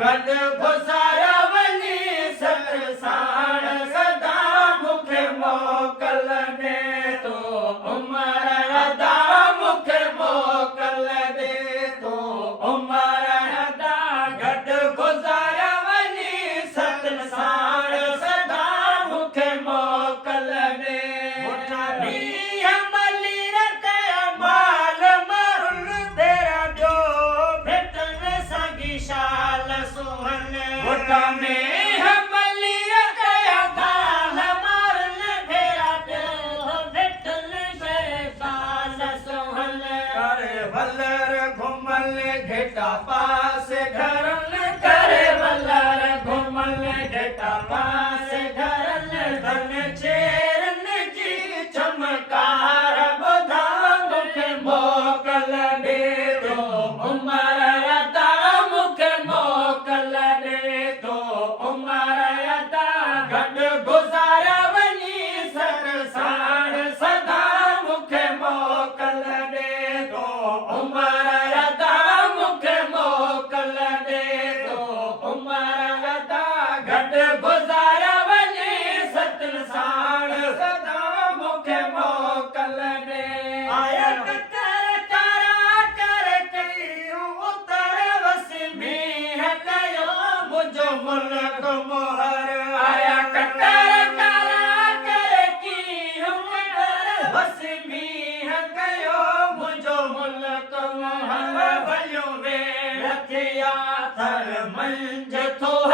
गॾ गुज़ारिया वञी सत साण सदा मूंखे मोकल ॾे तो उमर अदा मूंखे मोकल ॾे तो उमर अदा गॾ गुज़ारिया वञी सत साण सदा मूंखे मोकल ॾे घेटा पास घरन करे वलर घुमल घेटा पास घरन धन चेरन जी चमकार ॿुधा मूंखे मोकल ॾे तो उमर अदा मूंखे मोकल ॾे तो उमर अदा गॾ गुज़ारिया वञी सर साण सदा मूंखे मोकल ॾे तो उमर अदा मोकल ॾे तो उमर अदा गॾ गुज़ारिया वञी सतन साण सदा मूंखे मोकल ॾे आया कर कर कयूं उतर वसी मींह कयो मुंहिंजो मुल्क मोहर आया कर कर कयूं उतर वसी मींह कयो मुंहिंजो मुल्क मोहर भलियो वे रखिया थर मंझ थो